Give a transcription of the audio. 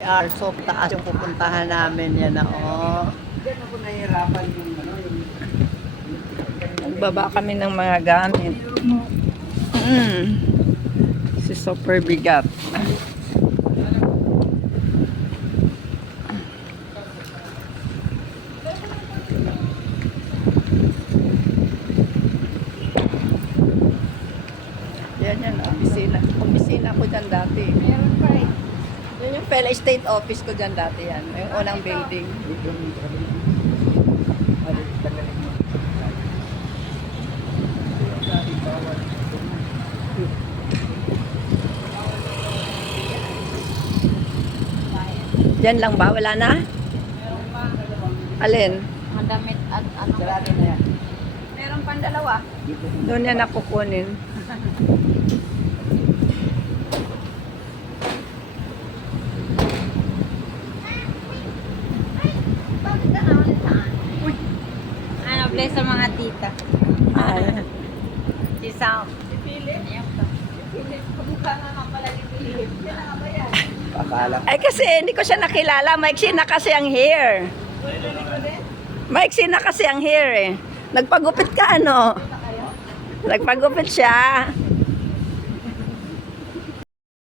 So, taas yung pupuntahan namin yan na, oh. Diyan ako nahihirapan yung Nagbaba kami ng mga gamit. Si super bigat. Yan, opisina. Opisina ko dyan dati. Meron pa eh. Yun yung Pela State Office ko dyan dati yan. Yung unang building. Diyan lang ba? Wala na? Meron pa. Alin? Mga damit at ano. Sarado na yan. Meron pang dalawa. Doon yan ako kunin. Bakit ka na ulit saan? Ano, bless sa mga tita. Ay. Si Sam. Si Philip. Ayan pa. Si Philip. Kamukha nga nga pala ni Philip. Yan na nga ba yan? Akala Ay kasi hindi ko siya nakilala. Maiksi na kasi ang hair. Maiksi na kasi ang hair eh. Nagpagupit ka ano? Nagpagupit siya.